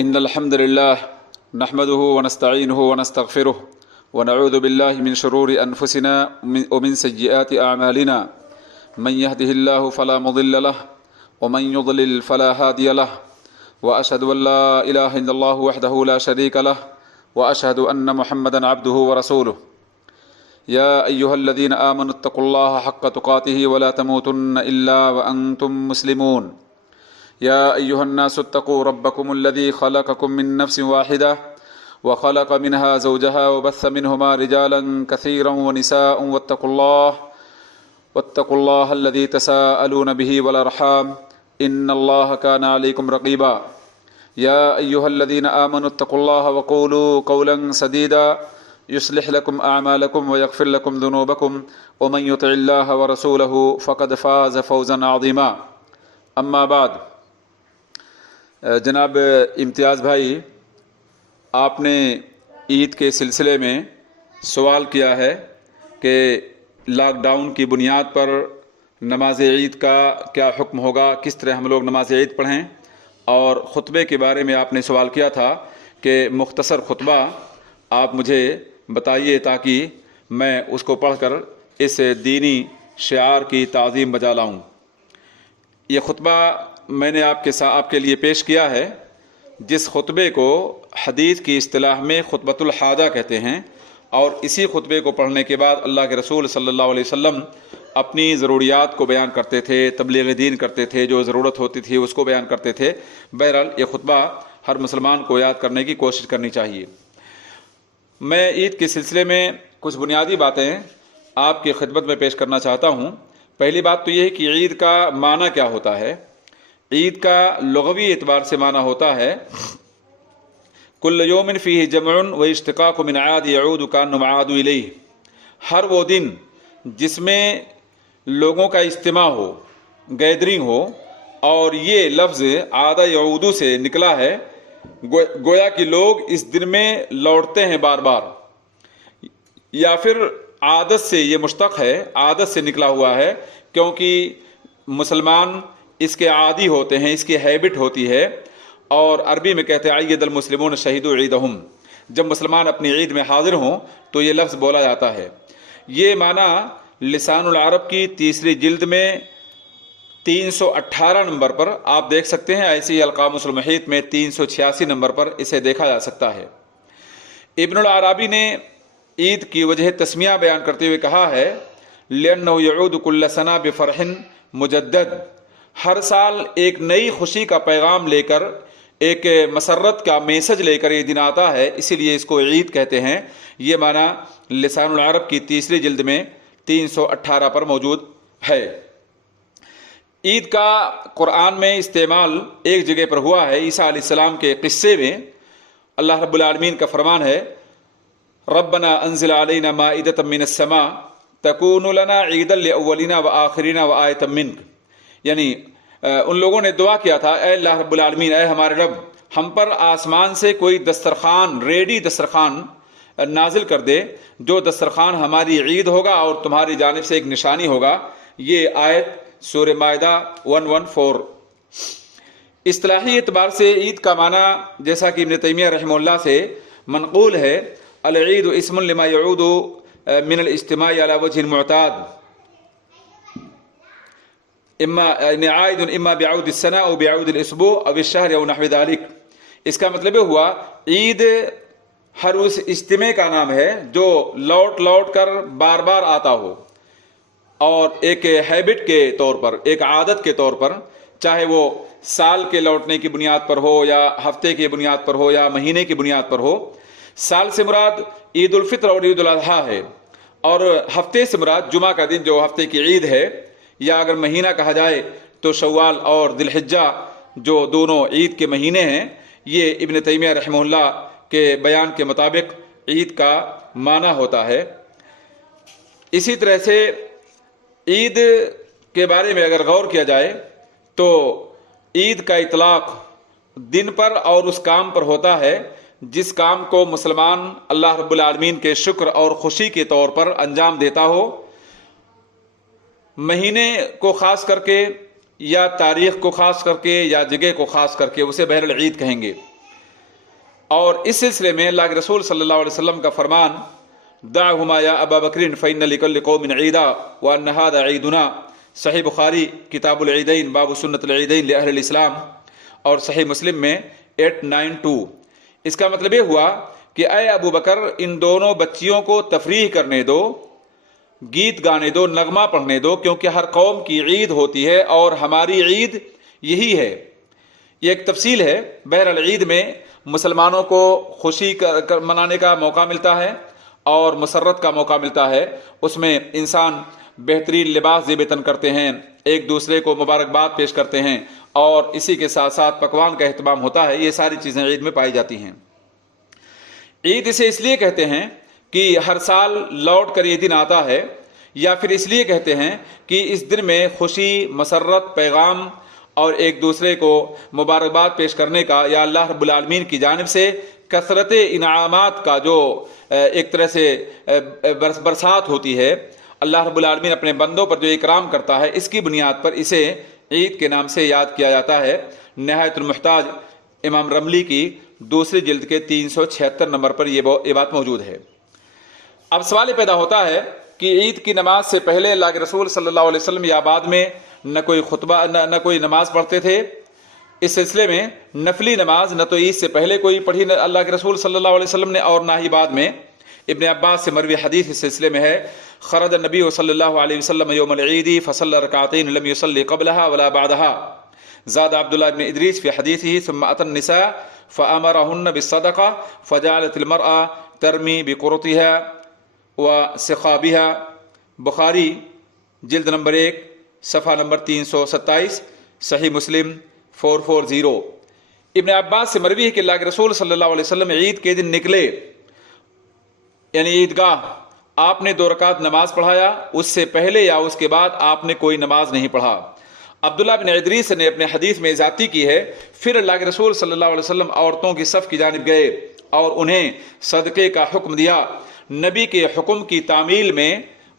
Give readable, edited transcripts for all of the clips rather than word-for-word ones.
إن الحمد لله نحمده ونستعينه ونستغفره ونعوذ بالله من شرور أنفسنا ومن سيئات أعمالنا من يهده الله فلا مضل له ومن يضلل فلا هادي له وأشهد أن لا إله إلا الله وحده لا شريك له وأشهد أن محمدا عبده ورسوله يا أيها الذين آمنوا اتقوا الله حق تقاته ولا تموتن إلا وأنتم مسلمون يا أيها الناس اتقوا ربكم الذي خلقكم من نفس واحدة وخلق منها زوجها وبث منهما رجالا كثيرا ونساء واتقوا الله الذي تساءلون به والأرحام إن الله كان عليكم رقيبا يا أيها الذين آمنوا اتقوا الله وقولوا قولا سديدا يصلح لكم أعمالكم ويغفر لكم ذنوبكم ومن يطع الله ورسوله فقد فاز فوزا عظيما أما بعد جناب امتیاز بھائی، آپ نے عید کے سلسلے میں سوال کیا ہے کہ لاک ڈاؤن کی بنیاد پر نماز عید کا کیا حکم ہوگا، کس طرح ہم لوگ نماز عید پڑھیں، اور خطبے کے بارے میں آپ نے سوال کیا تھا کہ مختصر خطبہ آپ مجھے بتائیے تاکہ میں اس کو پڑھ کر اس دینی شعار کی تعظیم بجا لاؤں۔ یہ خطبہ میں نے آپ کے لیے پیش کیا ہے، جس خطبے کو حدیث کی اصطلاح میں خطبۃ الحاجہ کہتے ہیں، اور اسی خطبے کو پڑھنے کے بعد اللہ کے رسول صلی اللہ علیہ وسلم اپنی ضروریات کو بیان کرتے تھے، تبلیغ دین کرتے تھے، جو ضرورت ہوتی تھی اس کو بیان کرتے تھے۔ بہرحال یہ خطبہ ہر مسلمان کو یاد کرنے کی کوشش کرنی چاہیے۔ میں عید کے سلسلے میں کچھ بنیادی باتیں آپ کی خدمت میں پیش کرنا چاہتا ہوں۔ پہلی بات تو یہ ہے کہ عید کا معنی کیا ہوتا ہے۔ عید کا لغوی اعتبار سے معنی ہوتا ہے کل یوم فیہ جمع و اشتقاق من عاد یعود کان معاد الیہ، ہر وہ دن جس میں لوگوں کا اجتماع ہو، گیدرنگ ہو، اور یہ لفظ عاد یعود سے نکلا ہے، گویا کہ لوگ اس دن میں لوٹتے ہیں بار بار، یا پھر عادت سے یہ مشتق ہے، عادت سے نکلا ہوا ہے، کیونکہ مسلمان اس کے عادی ہوتے ہیں، اس کی ہیبٹ ہوتی ہے، اور عربی میں کہتے ہیں عید المسلمون شہیدوا عیدہم، جب مسلمان اپنی عید میں حاضر ہوں تو یہ لفظ بولا جاتا ہے۔ یہ معنی لسان العرب کی تیسری جلد میں 318 نمبر پر آپ دیکھ سکتے ہیں، ایسے ہی القاموس المحیط میں 386 نمبر پر اسے دیکھا جا سکتا ہے۔ ابن العرابی نے عید کی وجہ تسمیہ بیان کرتے ہوئے کہا ہے لِأَنَّهُ يَعُودُ كُلَّ سَنَةٍ بِفَرْحٍ مُجَدَّدٍ، ہر سال ایک نئی خوشی کا پیغام لے کر، ایک مسرت کا میسج لے کر یہ دن آتا ہے، اسی لیے اس کو عید کہتے ہیں۔ یہ معنی لسان العرب کی تیسری جلد میں 318 پر موجود ہے۔ عید کا قرآن میں استعمال ایک جگہ پر ہوا ہے، عیسیٰ علیہ السلام کے قصے میں۔ اللہ رب العالمین کا فرمان ہے ربنا انزل علینا مائدۃ من السماء تکون لنا عیدا لاولنا وآخرنا وآیۃ منک، یعنی ان لوگوں نے دعا کیا تھا اے اللہ رب العالمین، اے ہمارے رب، ہم پر آسمان سے کوئی دسترخوان، ریڈی دسترخوان نازل کر دے، جو دسترخوان ہماری عید ہوگا اور تمہاری جانب سے ایک نشانی ہوگا۔ یہ آیت سورہ مائدہ 114۔ اصطلاحی اعتبار سے عید کا معنی جیسا کہ ابن تیمیہ رحمہ اللہ سے منقول ہے، العید اسم لما یعود من الاجتماع علی وجہ معتاد، اما بعود السنہ او بعود الاسبوع او الشہر او نحو ذلک۔ اس کا مطلب ہوا عید ہر اس اجتماع کا نام ہے جو لوٹ لوٹ کر بار بار آتا ہو، اور ایک ہیبٹ کے طور پر، ایک عادت کے طور پر، چاہے وہ سال کے لوٹنے کی بنیاد پر ہو، یا ہفتے کی بنیاد پر ہو، یا مہینے کی بنیاد پر ہو۔ سال سے مراد عید الفطر اور عید الاضحیٰ ہے، اور ہفتے سے مراد جمعہ کا دن جو ہفتے کی عید ہے، یا اگر مہینہ کہا جائے تو شوال اور ذی الحجہ جو دونوں عید کے مہینے ہیں۔ یہ ابن تیمیہ رحمہ اللہ کے بیان کے مطابق عید کا معنی ہوتا ہے۔ اسی طرح سے عید کے بارے میں اگر غور کیا جائے تو عید کا اطلاق دن پر اور اس کام پر ہوتا ہے جس کام کو مسلمان اللہ رب العالمین کے شکر اور خوشی کے طور پر انجام دیتا ہو۔ مہینے کو خاص کر کے یا تاریخ کو خاص کر کے یا جگہ کو خاص کر کے اسے بہرحال عید کہیں گے۔ اور اس سلسلے میں اللہ کے رسول صلی اللہ علیہ وسلم کا فرمان دعہما یا ابا بکر فإن لکل قوم عیدا وان ھذا عیدنا، صحیح بخاری کتاب العیدین باب سنت العیدین لأہل الاسلام، اور صحیح مسلم میں 892۔ اس کا مطلب یہ ہوا کہ اے ابو بکر ان دونوں بچیوں کو تفریح کرنے دو، گیت گانے دو، نغمہ پڑھنے دو، کیونکہ ہر قوم کی عید ہوتی ہے اور ہماری عید یہی ہے۔ یہ ایک تفصیل ہے۔ بہرحال عید میں مسلمانوں کو خوشی منانے کا موقع ملتا ہے اور مسرت کا موقع ملتا ہے۔ اس میں انسان بہترین لباس زیب تن کرتے ہیں، ایک دوسرے کو مبارکباد پیش کرتے ہیں، اور اسی کے ساتھ ساتھ پکوان کا اہتمام ہوتا ہے۔ یہ ساری چیزیں عید میں پائی جاتی ہیں۔ عید اسے اس لیے کہتے ہیں کہ ہر سال لوٹ کر یہ دن آتا ہے، یا پھر اس لیے کہتے ہیں کہ اس دن میں خوشی، مسرت، پیغام اور ایک دوسرے کو مبارکباد پیش کرنے کا یا اللہ رب العالمین کی جانب سے کثرت انعامات کا جو ایک طرح سے برسات ہوتی ہے، اللہ رب العالمین اپنے بندوں پر جو اکرام کرتا ہے، اس کی بنیاد پر اسے عید کے نام سے یاد کیا جاتا ہے۔ نہایت المحتاج امام رملی کی دوسری جلد کے 376 نمبر پر یہ بات موجود ہے۔ اب سوال پیدا ہوتا ہے کہ عید کی نماز سے پہلے اللہ کے رسول صلی اللہ علیہ وسلم یا بعد میں نہ کوئی خطبہ نہ کوئی نماز پڑھتے تھے۔ اس سلسلے میں نفلی نماز نہ تو عید سے پہلے کوئی پڑھی اللہ کے رسول صلی اللہ علیہ وسلم نے، اور نہ ہی بعد میں۔ ابن عباس سے مروی حدیث اس سلسلے میں ہے، خرج النبی صلی اللہ علیہ وسلم یوم العید فصلی رکعتین لم یصلی قبلها ولا بعدها، زاد عبداللہ بن ادریس فی حدیثه ثم اتى النساء فامرهن بالصدقہ فجعلت المرأة ترمی بقرطها وسقابها، بخاری جلد نمبر 1 صفحہ نمبر 327، صحیح مسلم 440۔ ابن عباس سے مروی ہے کہ اللہ کے رسول صلی اللہ علیہ وسلم عید کے دن نکلے، یعنی عیدگاہ، آپ نے 2 رکعت نماز پڑھایا، اس سے پہلے یا اس کے بعد آپ نے کوئی نماز نہیں پڑھا۔ عبداللہ بن ادریس نے اپنے حدیث میں زیادتی کی ہے۔ پھر اللہ کے رسول صلی اللہ علیہ وسلم عورتوں کی صف کی جانب گئے اور انہیں صدقے کا حکم دیا۔ نبی کے حکم کی تعمیل میں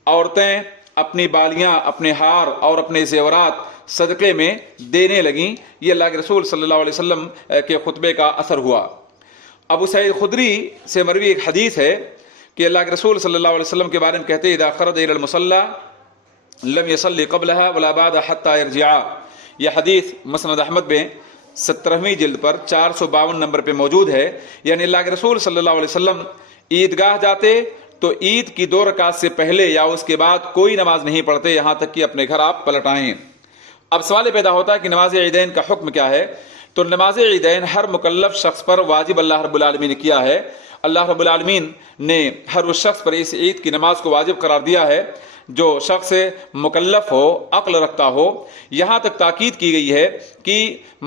عورتیں اپنی بالیاں، اپنے ہار اور اپنے زیورات صدقے میں دینے لگیں۔ یہ اللہ کے رسول صلی اللہ علیہ وسلم کے خطبے کا اثر ہوا۔ ابو سعید خدری سے مروی ایک حدیث ہے کہ اللہ کے رسول صلی اللہ علیہ وسلم کے بارے میں کہتے ہیں اذا خرج الى المصلی لم يصلی قبلها ولا بعدها حتى يرجع۔ یہ حدیث مسند احمد میں 17ویں جلد پر 452 نمبر پہ موجود ہے۔ یعنی اللہ کے رسول صلی اللہ علیہ وسلم عیدگاہ جاتے تو عید کی 2 رکعت سے پہلے یا اس کے بعد کوئی نماز نہیں پڑھتے، یہاں تک کہ اپنے گھر آپ پلٹ آئیں۔ اب سوال پیدا ہوتا ہے کہ نماز عیدین کا حکم کیا ہے؟ تو نماز عیدین ہر مکلف شخص پر واجب اللہ رب العالمین نے کیا ہے۔ اللہ رب العالمین نے ہر اس شخص پر اس عید کی نماز کو واجب قرار دیا ہے جو شخص مکلف ہو، عقل رکھتا ہو۔ یہاں تک تاکید کی گئی ہے کہ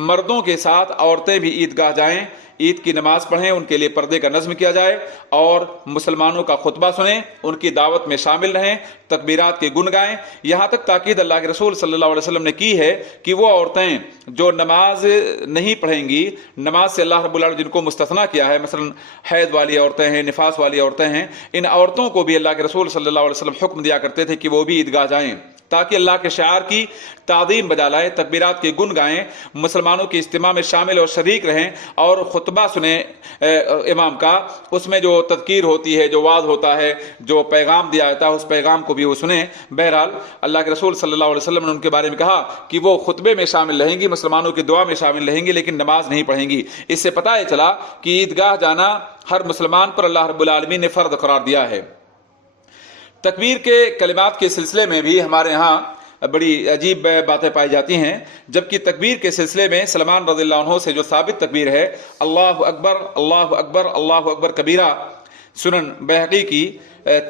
مردوں کے ساتھ عورتیں بھی عیدگاہ جائیں، عید کی نماز پڑھیں، ان کے لیے پردے کا نظم کیا جائے اور مسلمانوں کا خطبہ سنیں، ان کی دعوت میں شامل رہیں، تکبیرات کے گن گائیں۔ یہاں تک تاکید اللہ کے رسول صلی اللہ علیہ وسلم نے کی ہے کہ وہ عورتیں جو نماز نہیں پڑھیں گی، نماز سے اللہ رب العالمین جن کو مستثنا کیا ہے، مثلا حیض والی عورتیں ہیں، نفاس والی عورتیں ہیں، ان عورتوں کو بھی اللہ کے رسول صلی اللہ علیہ وسلم حکم دیا کرتے تھے کہ وہ بھی عیدگاہ جائیں تاکہ اللہ کے شعار کی تعظیم بجا لائیں، تکبیرات کے گن گائیں، مسلمانوں کے اجتماع میں شامل اور شریک رہیں اور خطبہ سنیں امام کا۔ اس میں جو تذکیر ہوتی ہے، جو وعظ ہوتا ہے، جو پیغام دیا جاتا ہے، اس پیغام کو بھی وہ سنیں۔ بہرحال اللہ کے رسول صلی اللہ علیہ وسلم نے ان کے بارے میں کہا کہ وہ خطبے میں شامل رہیں گی، مسلمانوں کی دعا میں شامل رہیں گی، لیکن نماز نہیں پڑھیں گی۔ اس سے پتہ یہ چلا کہ عیدگاہ جانا ہر مسلمان پر اللہ رب العالمین نے فرض قرار دیا ہے۔ تکبیر کے کلمات کے سلسلے میں بھی ہمارے ہاں بڑی عجیب باتیں پائی جاتی ہیں، جبکہ تکبیر کے سلسلے میں سلمان رضی اللہ عنہ سے جو ثابت تکبیر ہے اللہ اکبر اللہ اکبر اللہ اکبر کبیرہ، سنن بیہقی کی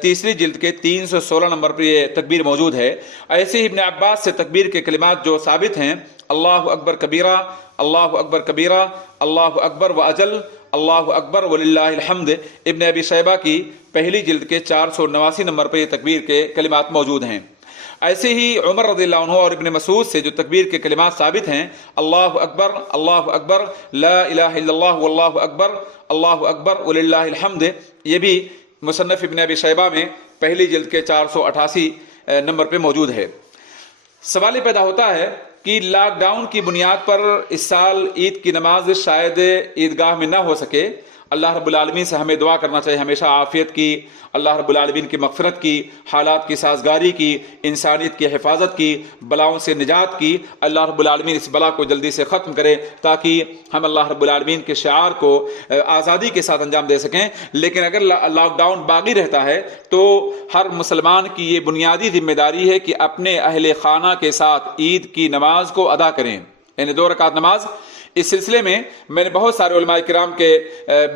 3 جلد کے 316 نمبر پر یہ تکبیر موجود ہے۔ ایسے ہی ابن عباس سے تکبیر کے کلمات جو ثابت ہیں اللہ اکبر کبیرہ اللہ اکبر کبیرہ اللہ اکبر و اجل اللہ اکبر وللہ الحمد، ابن ابی شیبہ کی 1 جلد کے 489 نمبر پر یہ تکبیر کے کلمات موجود ہیں۔ ایسے ہی عمر رضی اللہ عنہ اور ابن مسعود سے جو تکبیر کے کلمات ثابت ہیں اللہ اکبر لا الہ الا اللہ واللہ اکبر وللہ الحمد، یہ بھی مصنف ابن ابی شیبہ میں 1 جلد کے 488 نمبر پہ موجود ہے۔ سوال پیدا ہوتا ہے کہ لاک ڈاؤن کی بنیاد پر اس سال عید کی نماز شاید عیدگاہ میں نہ ہو سکے اللہ رب العالمین سے ہمیں دعا کرنا چاہیے ہمیشہ عافیت کی، اللہ رب العالمین کی مغفرت کی، حالات کی سازگاری کی، انسانیت کی حفاظت کی، بلاؤں سے نجات کی۔ اللہ رب العالمین اس بلا کو جلدی سے ختم کرے تاکہ ہم اللہ رب العالمین کے شعار کو آزادی کے ساتھ انجام دے سکیں۔ لیکن اگر لاک ڈاؤن باقی رہتا ہے تو ہر مسلمان کی یہ بنیادی ذمہ داری ہے کہ اپنے اہل خانہ کے ساتھ عید کی نماز کو ادا کریں، یعنی 2 رکعت نماز۔ اس سلسلے میں میں نے بہت سارے علماء کرام کے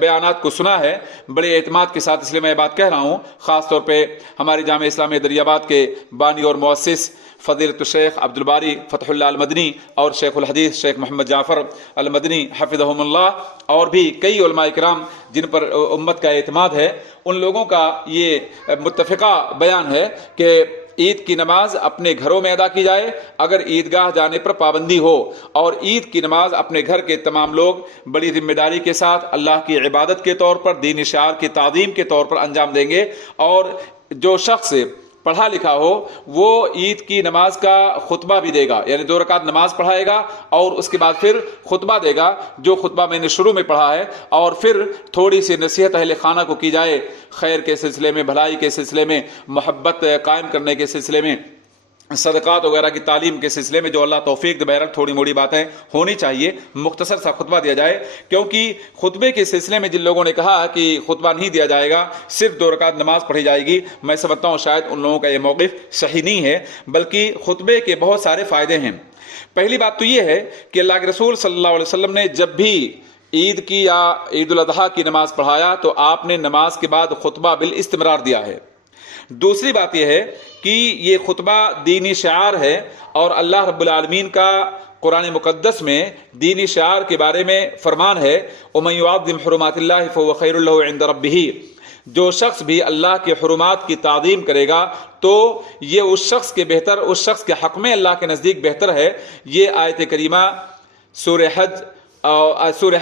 بیانات کو سنا ہے، بڑے اعتماد کے ساتھ اس لیے میں یہ بات کہہ رہا ہوں، خاص طور پہ ہماری جامعہ اسلامیہ دریاباد کے بانی اور مؤسس فضیلۃ الشیخ عبدالباری فتح اللہ المدنی اور شیخ الحدیث شیخ محمد جعفر المدنی حفظہم اللہ، اور بھی کئی علماء کرام جن پر امت کا اعتماد ہے، ان لوگوں کا یہ متفقہ بیان ہے کہ عید کی نماز اپنے گھروں میں ادا کی جائے اگر عیدگاہ جانے پر پابندی ہو، اور عید کی نماز اپنے گھر کے تمام لوگ بڑی ذمہ داری کے ساتھ اللہ کی عبادت کے طور پر، دینی شعار کی تعظیم کے طور پر انجام دیں گے۔ اور جو شخص پڑھا لکھا ہو وہ عید کی نماز کا خطبہ بھی دے گا، یعنی 2 رکعت نماز پڑھائے گا اور اس کے بعد پھر خطبہ دے گا، جو خطبہ میں نے شروع میں پڑھا ہے، اور پھر تھوڑی سی نصیحت اہل خانہ کو کی جائے خیر کے سلسلے میں، بھلائی کے سلسلے میں، محبت قائم کرنے کے سلسلے میں، صدقات وغیرہ کی تعلیم کے سلسلے میں، جو اللہ توفیق دے، بہرحال تھوڑی موڑی باتیں ہونی چاہیے، مختصر سا خطبہ دیا جائے۔ کیونکہ خطبے کے سلسلے میں جن لوگوں نے کہا کہ خطبہ نہیں دیا جائے گا، صرف 2 رکعت نماز پڑھی جائے گی، میں سمجھتا ہوں شاید ان لوگوں کا یہ موقف صحیح نہیں ہے، بلکہ خطبے کے بہت سارے فائدے ہیں۔ پہلی بات تو یہ ہے کہ اللہ کے رسول صلی اللہ علیہ وسلم نے جب بھی عید کی یا عید الاضحیٰ کی نماز پڑھایا تو آپ نے نماز کے بعد خطبہ بالاستمرار دیا ہے۔ دوسری بات یہ ہے کہ یہ خطبہ دینی شعار ہے، اور اللہ رب العالمین کا قرآن مقدس میں دینی شعار کے بارے میں فرمان ہے وَمَن يُعَظِّمْ حُرُمَاتِ اللَّهِ فَهُوَ خَيْرٌ لَهُ عِندَ رَبِّهِ، جو شخص بھی اللہ کے حرمات کی تعظیم کرے گا تو یہ اس شخص کے بہتر، اس شخص کے حق میں اللہ کے نزدیک بہتر ہے۔ یہ آیت کریمہ سورہ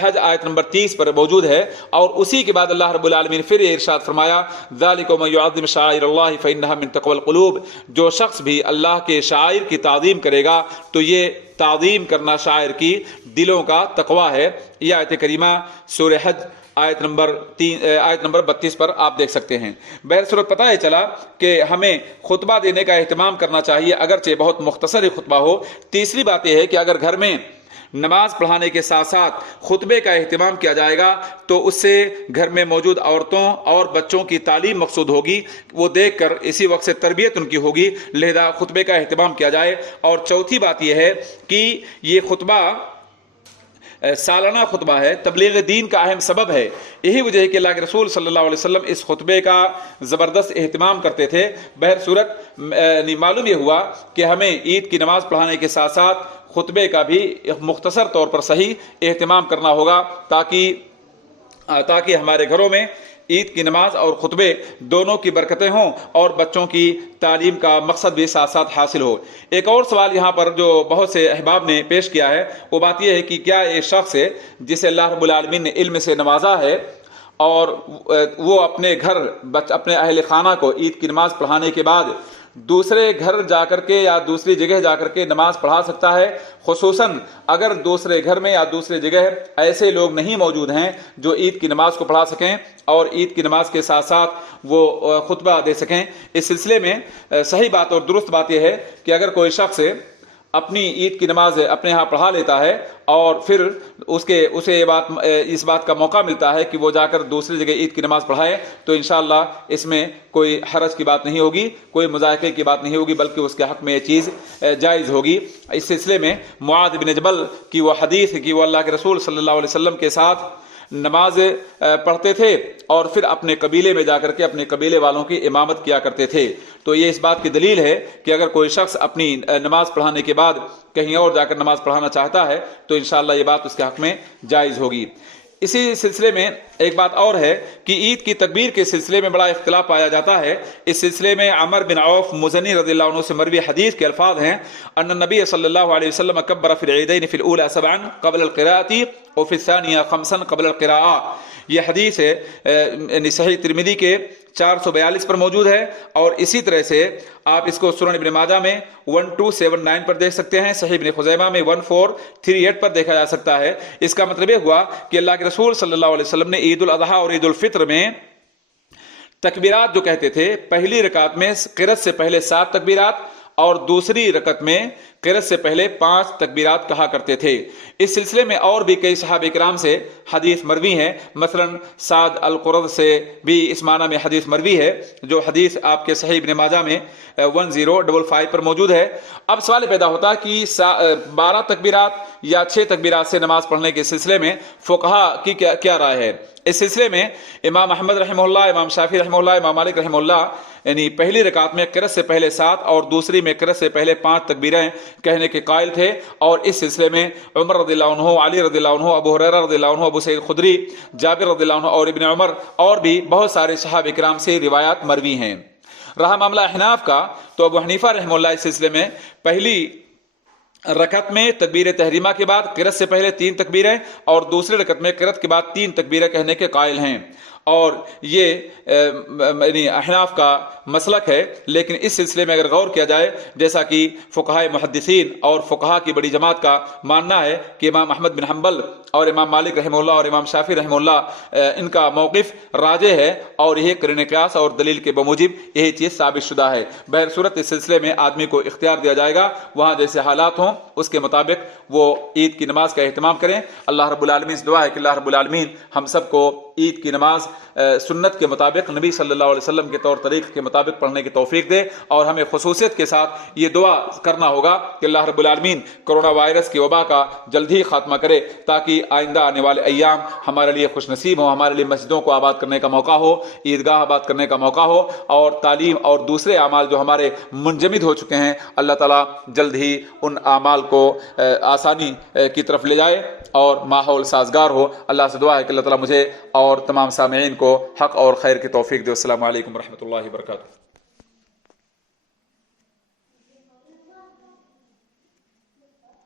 حج آیت نمبر 30 پر موجود ہے، اور اسی کے بعد اللہ رب العالمین پھر یہ ارشاد فرمایا ذَلِكَ وَمَن يُعَظِّمْ شَعَائِرَ اللَّهِ فَإِنَّهَا مِن تَقْوَى الْقُلُوبِ، جو شخص بھی اللہ کے شعائر کی تعظیم کرے گا تو یہ تعظیم کرنا شاعر کی دلوں کا تقویٰ ہے۔ یہ آیت کریمہ سورہ حج آیت نمبر 32 پر آپ دیکھ سکتے ہیں۔ بہرصورت پتہ ہے چلا کہ ہمیں خطبہ دینے کا اہتمام کرنا چاہیے، اگرچہ بہت مختصر خطبہ ہو۔ تیسری بات یہ ہے کہ اگر گھر میں نماز پڑھانے کے ساتھ ساتھ خطبے کا اہتمام کیا جائے گا تو اس سے گھر میں موجود عورتوں اور بچوں کی تعلیم مقصود ہوگی، وہ دیکھ کر اسی وقت سے تربیت ان کی ہوگی، لہذا خطبے کا اہتمام کیا جائے۔ اور چوتھی بات یہ ہے کہ یہ خطبہ سالانہ خطبہ ہے، تبلیغ دین کا اہم سبب ہے۔ یہی وجہ ہے کہ اللہ کے رسول صلی اللہ علیہ وسلم اس خطبے کا زبردست اہتمام کرتے تھے۔ بہرصورت معلوم یہ ہوا کہ ہمیں عید کی نماز پڑھانے کے ساتھ ساتھ خطبے کا بھی مختصر طور پر صحیح اہتمام کرنا ہوگا تاکہ ہمارے گھروں میں عید کی نماز اور خطبے دونوں کی برکتیں ہوں اور بچوں کی تعلیم کا مقصد بھی ساتھ ساتھ حاصل ہو۔ ایک اور سوال یہاں پر جو بہت سے احباب نے پیش کیا ہے وہ بات یہ ہے کہ کیا ایک شخص ہے جسے اللہ رب العالمین نے علم سے نوازا ہے اور وہ اپنے گھر اپنے اہل خانہ کو عید کی نماز پڑھانے کے بعد دوسرے گھر جا کر کے یا دوسری جگہ جا کر کے نماز پڑھا سکتا ہے، خصوصاً اگر دوسرے گھر میں یا دوسری جگہ ایسے لوگ نہیں موجود ہیں جو عید کی نماز کو پڑھا سکیں اور عید کی نماز کے ساتھ ساتھ وہ خطبہ دے سکیں۔ اس سلسلے میں صحیح بات اور درست بات یہ ہے کہ اگر کوئی شخص اپنی عید کی نماز اپنے ہاں پڑھا لیتا ہے اور پھر اسے اس بات کا موقع ملتا ہے کہ وہ جا کر دوسری جگہ عید کی نماز پڑھائے تو انشاءاللہ اس میں کوئی حرج کی بات نہیں ہوگی، کوئی مذائقے کی بات نہیں ہوگی، بلکہ اس کے حق میں یہ چیز جائز ہوگی۔ اس سلسلے میں معاذ بن جبل کی وہ حدیث کہ وہ اللہ کے رسول صلی اللہ علیہ وسلم کے ساتھ نماز پڑھتے تھے اور پھر اپنے قبیلے میں جا کر کے اپنے قبیلے والوں کی امامت کیا کرتے تھے، تو یہ اس بات کی دلیل ہے کہ اگر کوئی شخص اپنی نماز پڑھانے کے بعد کہیں اور جا کر نماز پڑھانا چاہتا ہے تو انشاءاللہ یہ بات اس کے حق میں جائز ہوگی۔ اسی سلسلے میں ایک بات اور ہے کہ عید کی تکبیر کے سلسلے میں بڑا اختلاف پایا جاتا ہے۔ اس سلسلے میں عمر بن عوف مزنی رضی اللہ عنہ سے مروی حدیث کے الفاظ ہیں ان النبی صلی اللہ علیہ وسلم کبر فی العیدین فی الاولی 7 قبل القراءۃ وفی الثانیہ 5 قبل القراءۃ۔ یہ حدیث ہے صحیح ترمذی کے 442 پر موجود ہے، اور اسی طرح سے آپ اس کو سنن ابن ماجہ میں 1279 پر دیکھ سکتے ہیں، صحیح ابن خزیمہ میں 1438 پر دیکھا جا سکتا ہے۔ اس کا مطلب یہ ہوا کہ اللہ کے رسول صلی اللہ علیہ وسلم نے عید الاضحیٰ اور عید الفطر میں تکبیرات جو کہتے تھے، پہلی رکعت میں قرأت سے پہلے 7 تکبیرات اور دوسری رکعت میں قرأت سے پہلے 5 تکبیرات کہا کرتے تھے۔ اس سلسلے میں اور بھی کئی صحابہ کرام سے حدیث مروی ہیں، مثلا سعد القرظ سے بھی اس معنی میں حدیث مروی ہے، جو حدیث آپ کے صحیح ابن ماجہ میں 1055 پر موجود ہے۔ اب سوال پیدا ہوتا ہے کہ 12 تکبیرات یا 6 تکبیرات سے نماز پڑھنے کے سلسلے میں فقہا کی کیا رائے ہے؟ اس سلسلے میں امام احمد رحمہ اللہ، امام شافعی رحمہ اللہ، امام مالک رحمہ اللہ یعنی پہلی رکعت میں قرأت سے پہلے 7 اور دوسری میں قرأت سے پہلے 5 تکبیریں کہنے کے قائل تھے، اور اس سلسلے میں عمر رضی اللہ عنہ، علی رضی اللہ عنہ، ابو ہریرہ رضی اللہ عنہ، ابو سعید خدری، جابر رضی اللہ عنہ اور ابن عمر اور بھی بہت سارے صحابہ کرام سے روایات مروی ہیں۔ رہا معاملہ احناف کا تو ابو حنیفہ رحمہ اللہ اس سلسلے میں پہلی رکعت میں تکبیر تحریمہ کے بعد قرأت سے پہلے 3 تکبیریں اور دوسری رکعت میں قرأت کے بعد 3 تکبیریں کہنے کے قائل ہیں، اور یہ احناف کا مسلک ہے۔ لیکن اس سلسلے میں اگر غور کیا جائے، جیسا کہ فقہاء محدثین اور فقہاء کی بڑی جماعت کا ماننا ہے کہ امام احمد بن حنبل اور امام مالک رحمہ اللہ اور امام شافعی رحمہ اللہ ان کا موقف راجح ہے، اور یہ قرین قیاس اور دلیل کے بموجب یہی چیز ثابت شدہ ہے۔ بہر صورت اس سلسلے میں آدمی کو اختیار دیا جائے گا، وہاں جیسے حالات ہوں اس کے مطابق وہ عید کی نماز کا اہتمام کریں۔ اللہ رب العالمین سے دعا ہے کہ اللہ رب العالمین ہم سب کو عید کی نماز سنت کے مطابق، نبی صلی اللہ علیہ وسلم کے طور طریق کے مطابق پڑھنے کی توفیق دے، اور ہمیں خصوصیت کے ساتھ یہ دعا کرنا ہوگا کہ اللہ رب العالمین کرونا وائرس کی وبا کا جلد ہی خاتمہ کرے، تاکہ آئندہ آنے والے ایام ہمارے لیے خوش نصیب ہوں، ہمارے لیے مسجدوں کو آباد کرنے کا موقع ہو، عیدگاہ آباد کرنے کا موقع ہو، اور تعلیم اور دوسرے اعمال جو ہمارے منجمد ہو چکے ہیں اللہ تعالیٰ جلد ہی ان اعمال کو آسانی کی طرف لے جائے اور ماحول سازگار ہو۔ اللہ سے دعا ہے کہ اللہ تعالیٰ مجھے اور تمام سامعین کو حق اور خیر کی توفیق دے۔ السلام علیکم ورحمۃ اللہ وبرکاتہ۔